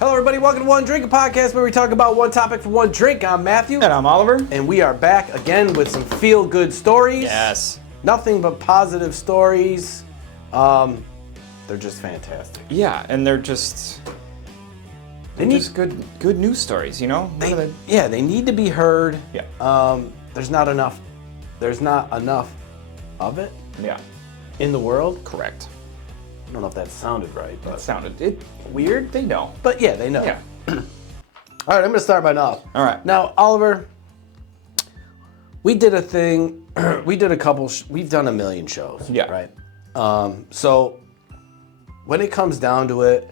Hello, everybody. Welcome to One Drink, a podcast where we talk about one topic for one drink. I'm Matthew. And I'm Oliver. And we are back again with some feel-good stories. Yes. Nothing but positive stories. They're just fantastic. Yeah, and they're just... They're just good news stories, you know? They need to be heard. Yeah. There's not enough of it in the world. Correct. I don't know if that sounded right, but... That sounded weird. They know. But yeah, they know. Yeah. All right, I'm going to start by now. All right. Now, Oliver, we did a thing. We did a couple... We've done a million shows. Yeah. Right? So, when it comes down to it,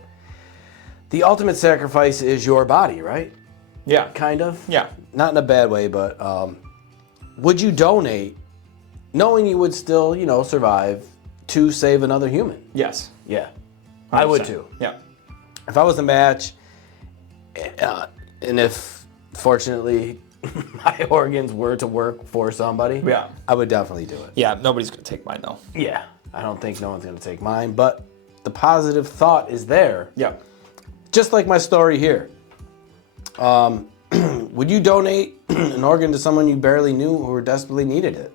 the ultimate sacrifice is your body, right? Yeah. Kind of? Yeah. Not in a bad way, but would you donate knowing you would still, survive to save another human? Yes. Yeah. 100%. I would too. Yeah. If I was a match, and if, fortunately, my organs were to work for somebody, Yeah. I would definitely do it. Yeah, nobody's going to take mine, though. Yeah. I don't think no one's going to take mine, but the positive thought is there. Yeah. Just like my story here. Would you donate an organ to someone you barely knew who desperately needed it?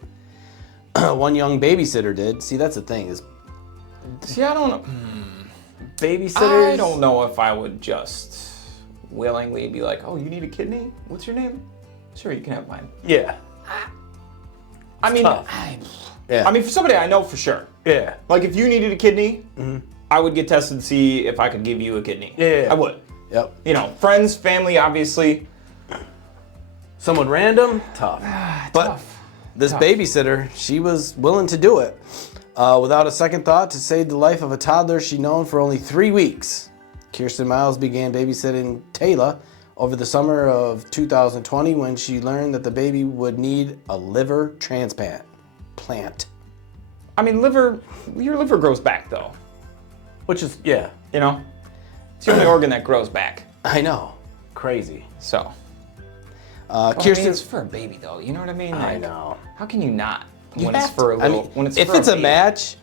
One young babysitter did. See, that's the thing is, See, I don't know. babysitters. I don't know if I would just willingly be like, oh, you need a kidney? What's your name? Sure, you can have mine. Yeah. I mean, Yeah. I mean, for somebody I know for sure. Yeah. Like, if you needed a kidney, I would get tested to see if I could give you a kidney. Yeah. I would. Yep. You know, friends, family, obviously. Someone random, tough. But Tough. this babysitter, she was willing to do it without a second thought to save the life of a toddler she'd known for only 3 weeks. Kirsten Miles began babysitting Taylor over the summer of 2020 when she learned that the baby would need a liver transplant. I mean, your liver grows back, though. Which is, yeah. You know? It's the only organ that grows back. I know. Crazy. So. Kirsten, it's for a baby, though. You know what I mean? I Like, know. How can you not? You When it's have for to. a little. When it's if for it's a baby. match,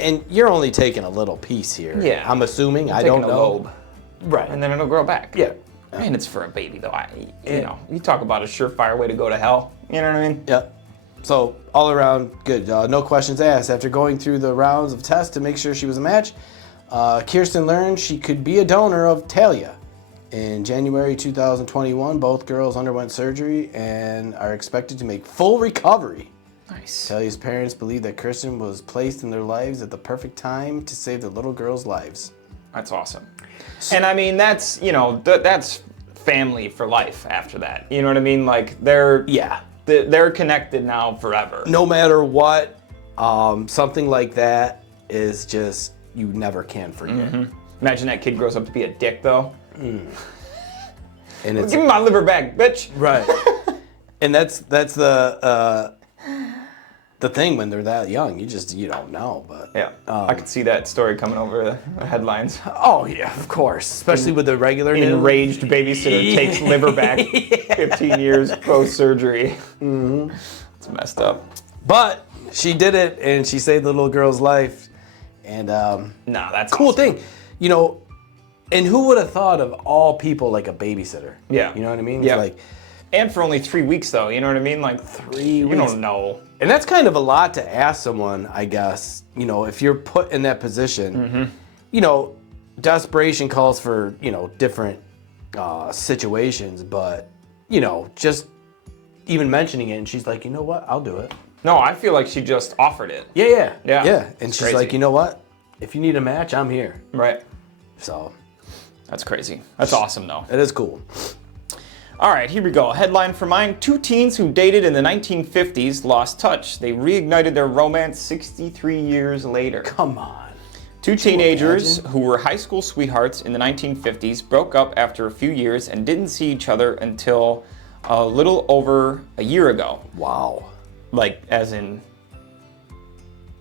and you're only taking a little piece here. Yeah. I'm assuming. I Taking don't a know. lobe, Right. and then it'll grow back. Yeah. Man, it's for a baby, though. You know, you talk about a surefire way to go to hell. You know what I mean? Yep. So all around good. No questions asked. After going through the rounds of tests to make sure she was a match, Kirsten learned she could be a donor of Talia. In January 2021, both girls underwent surgery and are expected to make full recovery. Nice. Talia's parents believe that Kirsten was placed in their lives at the perfect time to save the little girls' lives. That's awesome. And I mean, that's, that's family for life after that. You know what I mean? Like, they're connected now forever. No matter what, something like that is just, you never can forget. Imagine that kid grows up to be a dick, though. And it's Give me my liver back, bitch. right. And that's the thing when they're that young. You don't know, but Yeah, I could see that story coming over the headlines. oh yeah, of course, especially with the regular news. Enraged babysitter takes liver back 15 years post-surgery. It's messed up. But she did it, and she saved the little girl's life. And That's cool awesome. thing, and who would have thought of all people like a babysitter? Yeah. You know what I mean? Yeah. It's like, And for only 3 weeks, though, you know what I mean? Like 3 You weeks. don't know. And that's kind of a lot to ask someone, I guess. If you're put in that position, desperation calls for, different situations. But, just even mentioning it, and she's like, you know what? I'll do it. No, I feel like she just offered it. Yeah. Yeah. And It's she's crazy. like, you know what? If you need a match, I'm here. Right. So That's crazy. That's awesome, though. it is cool. All right, here we go. Headline for mine. 2 teens who dated in the 1950s lost touch. They reignited their romance 63 years later. Come on. 2 teenagers who were high school sweethearts in the 1950s broke up after a few years and didn't see each other until a little over a year ago. Wow. Like, as in,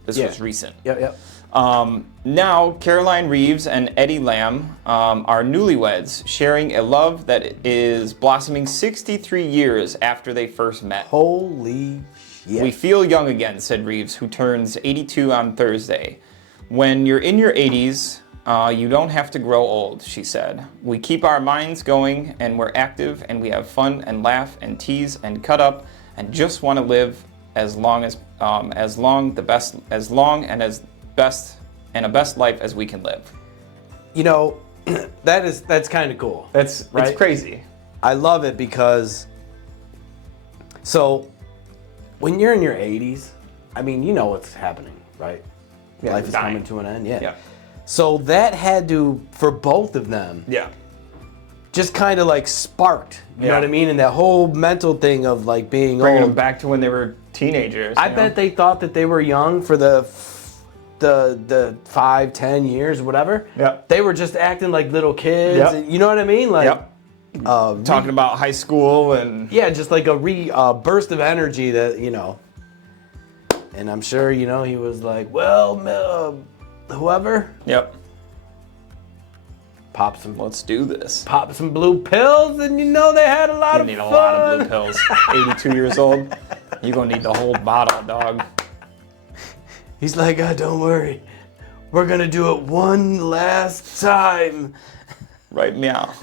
this was recent. Yep. Now, Caroline Reeves and Eddie Lamb are newlyweds, sharing a love that is blossoming 63 years after they first met. Holy shit. We feel young again, said Reeves, who turns 82 on Thursday. When you're in your 80s, You don't have to grow old, she said. We keep our minds going and we're active and we have fun and laugh and tease and cut up and just want to live as long and as best life as we can live. You know, that's kind of cool. It's crazy. I love it because, so when you're in your 80s, I mean, you know what's happening, right? Yeah, life is dying. coming to an end. Yeah. Yeah. So that had to, for both of them, Yeah. just kind of like sparked, you know what I mean? And that whole mental thing of like being Bringing old. them back to when they were teenagers. I bet they thought that they were young for the 5-10 years, whatever. Yeah. They were just acting like little kids. Yep. And, you know what I mean? Like, Yep. Talking about high school and... yeah, just like a burst of energy that, you know. And I'm sure, you know, he was like, well, whoever. Yep. Let's do this. Pop some blue pills, and you know they had a lot of You need fun. a lot of blue pills. 82 years old. You're going to need the whole bottle, dog. He's like, don't worry. We're going to do it one last time. Right, meow.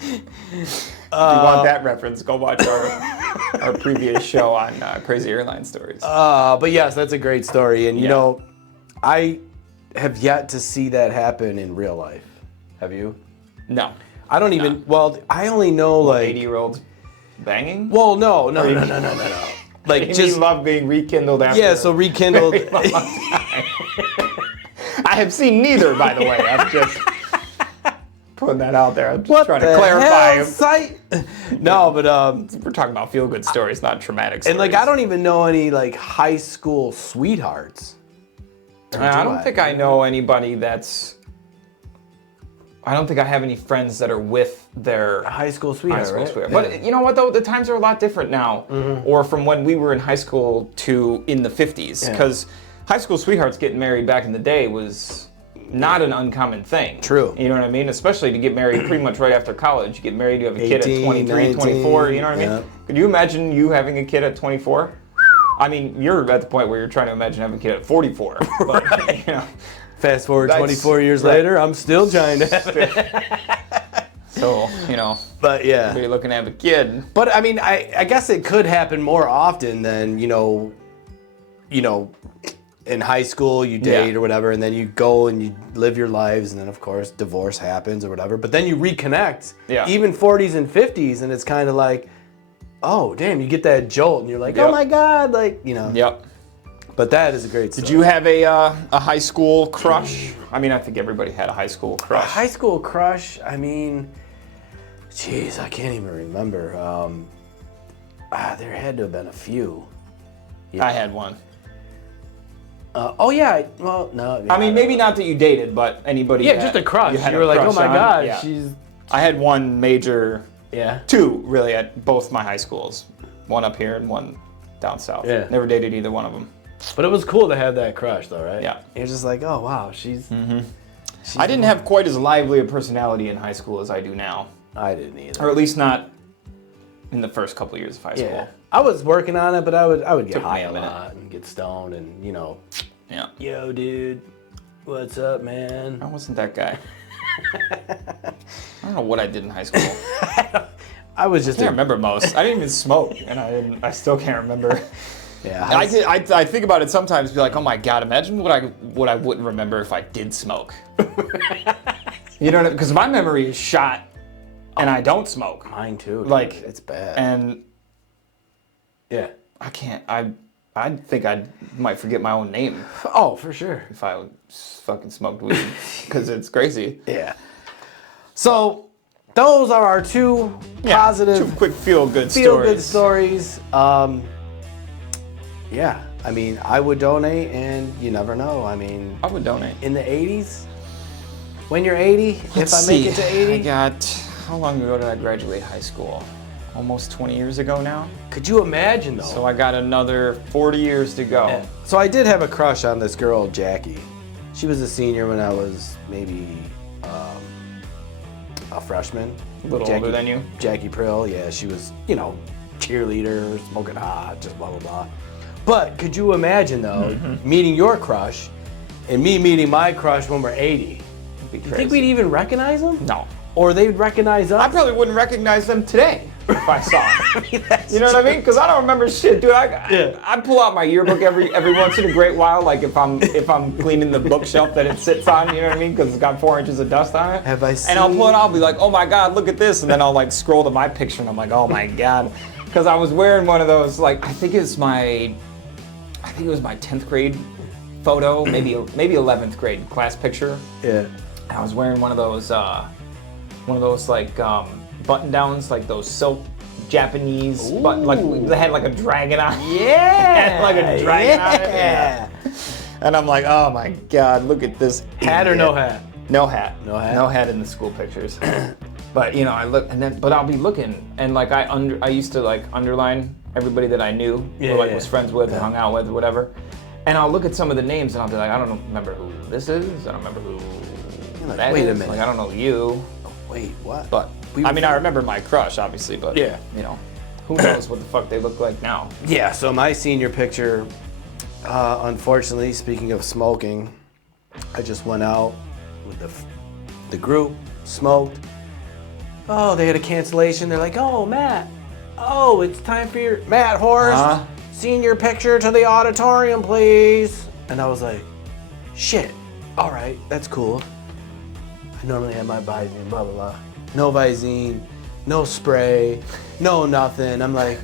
If you want that reference, go watch our previous show on Crazy Airline Stories. But yes, that's a great story. And, you Yeah. know, I have yet to see that happen in real life. Have you? No. I don't even, well, I only know like... 80-year-olds banging? Well, no. Like You just... love being rekindled after... Yeah, so rekindled... I have seen neither, by the way. I'm just putting that out there. I'm just trying to clarify. No, but We're talking about feel-good stories, not traumatic stories. and like I don't even know any like high school sweethearts. I don't think I know anybody that's... I don't think I have any friends that are with their high school sweetheart, right? sweetheart. Yeah. But you know what though? The times are a lot different now. Or from when we were in high school to in the 50s. Because high school sweethearts getting married back in the day was not an uncommon thing. True. You know what I mean? Especially to get married pretty much right after college. You get married, you have a kid 18, at 23, 19, 24, you know what I mean? yeah. Could you imagine you having a kid at 24? I mean, you're at the point where you're trying to imagine having a kid at 44. But, you know. Fast forward That's- 24 years later, I'm still trying to have it. So, you know, But yeah. you're looking to have a kid. But I mean, I guess it could happen more often than, you know, in high school you date or whatever, and then you go and you live your lives, and then of course divorce happens or whatever. But then you reconnect, even 40s and 50s, and it's kind of like, oh damn, you get that jolt, and you're like, oh my god, like, you know. Yep. But that is a great story. Did you have a high school crush? I mean, I think everybody had a high school A crush. high school crush? I mean, jeez, I can't even remember. There had to have been a few. Yeah. I had one. Oh yeah, well no. I mean, maybe not that you dated, but anybody. Yeah, just a crush. You were like, oh my on. god, Yeah. she's. I had one major, Yeah. two really at both my high schools. One up here and one down south. Yeah. Never dated either one of them. But it was cool to have that crush, though, right? Yeah. You're just like, oh wow, she's I didn't have quite as lively a personality in high school as I do now, I didn't either. or at least not in the first couple years of high school. Yeah. I was working on it, but I would get Took me high a a minute. lot and get stoned and, you know, Yeah. yo, dude, what's up, man? I wasn't that guy. I don't know what I did in high school. I was just I can't remember most. I didn't even smoke, and I still can't remember. Yeah. I think about it sometimes, be like, oh my god, imagine what I wouldn't remember if I did smoke. You know, because my memory is shot, and I don't smoke. Mine too. Dude. Like, it's bad. And yeah. I can't. I think I might forget my own name Oh, for sure. if I fucking smoked weed, because it's crazy. Yeah. So, those are our two positive, Two quick feel-good feel-good stories. stories. Yeah, I mean, I would donate, and you never know. I mean, I would donate. in the 80s, when you're 80, if I make it to 80, How long ago did I graduate high school? Almost 20 years ago now. could you imagine though? So I got another 40 years to go. Yeah. So I did have a crush on this girl, Jackie. She was a senior when I was maybe a freshman. A little older than you. Jackie Prill, yeah, she was, you know, cheerleader, smoking hot, just blah, blah, blah. But could you imagine though, meeting your crush and me meeting my crush when we're 80? Do you think we'd even recognize them? No. Or they'd recognize us? I probably wouldn't recognize them today if I saw them. I mean, that's You know what I mean? Because I don't remember shit, dude. I pull out my yearbook every once in a great while, like if I'm cleaning the bookshelf that it sits on. You know what I mean? Because it's got 4 inches of dust on it. Have I seen? And I'll pull it out, I'll be like, oh my god, look at this, and then I'll like scroll to my picture, and I'm like, oh my god, because I was wearing one of those, like I think it was my 10th grade photo, maybe 11th grade class picture. Yeah. I was wearing one of those like button downs, like those silk Japanese button, like they had like a dragon on it. Yeah. Had like a dragon on it. Yeah. And I'm like, oh my god, look at this Hat or no hat? No hat. No hat? No hat in the school pictures. But you know, I look, and then but I'll be looking, and like I used to like underline everybody that I knew, or like was friends with and hung out with, or whatever. And I'll look at some of the names, and I'll be like, I don't remember who this is. I don't remember who that wait a is. minute. Like I don't know you. Wait, what? But I remember my crush, obviously. But you know, who knows what the fuck they look like now? Yeah. So my senior picture, unfortunately, speaking of smoking, I just went out with the group, smoked. Oh, they had a cancellation. They're like, oh, Matt. Oh, it's time for your Matt Horst. Senior picture to the auditorium, please. And I was like, shit. All right, that's cool. I normally have my Visine, blah, blah, blah. No Visine, no spray, no nothing. I'm like,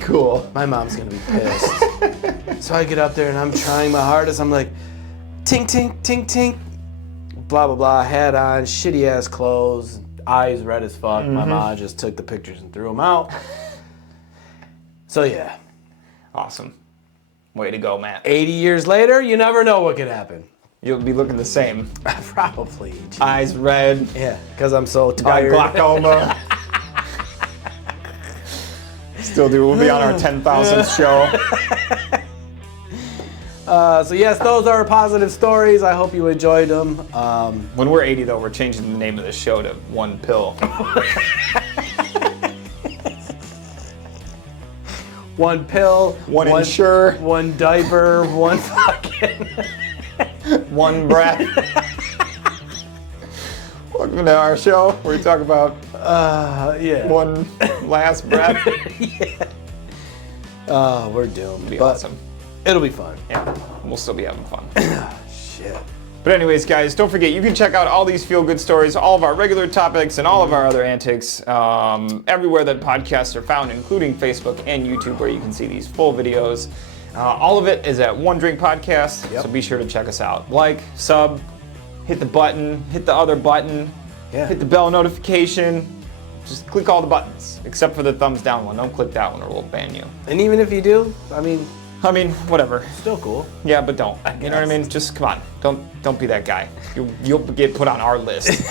cool. My mom's gonna be pissed. So I get up there and I'm trying my hardest. I'm like, tink, tink, tink, tink. Blah, blah, blah. Hat on, shitty ass clothes, eyes red as fuck. My mom just took the pictures and threw them out. So yeah. Awesome. Way to go, Matt. 80 years later, you never know what could happen. You'll be looking the same. Probably. Geez. Eyes red. Yeah, because I'm so tired. Got glaucoma. Still do. We'll be on our 10,000th show. So yes, those are positive stories. I hope you enjoyed them. When we're 80, though, we're changing the name of the show to One Pill. One pill, one insure, one diaper, one fucking, one breath. Welcome to our show where we talk about one last breath. Oh, we're doomed. It'll be but awesome. It'll be fun. Yeah, we'll still be having fun. Shit. But anyways, guys, don't forget, you can check out all these feel-good stories, all of our regular topics, and all of our other antics everywhere that podcasts are found, including Facebook and YouTube, where you can see these full videos. All of it is at onedrinkpodcast, so be sure to check us out. Like, sub, hit the button, hit the other button, hit the bell notification. Just click all the buttons, except for the thumbs down one. Don't click that one or we'll ban you. And even if you do, I mean, whatever. Still cool. Yeah, but don't. You know what I mean? Just come on. Don't be that guy. You'll get put on our list.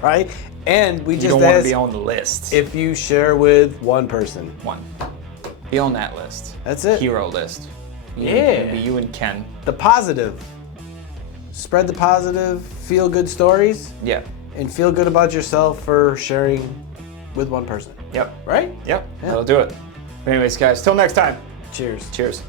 Right? And we You just don't want to asked be on the list. if you share with one person. One. Be on that list. That's it. Hero list. Yeah. You and Ken. The positive. Spread the positive, feel good stories. Yeah. And feel good about yourself for sharing with one person. Yep. Right? Yep. That'll do it. But anyways, guys, till next time. Cheers. Cheers.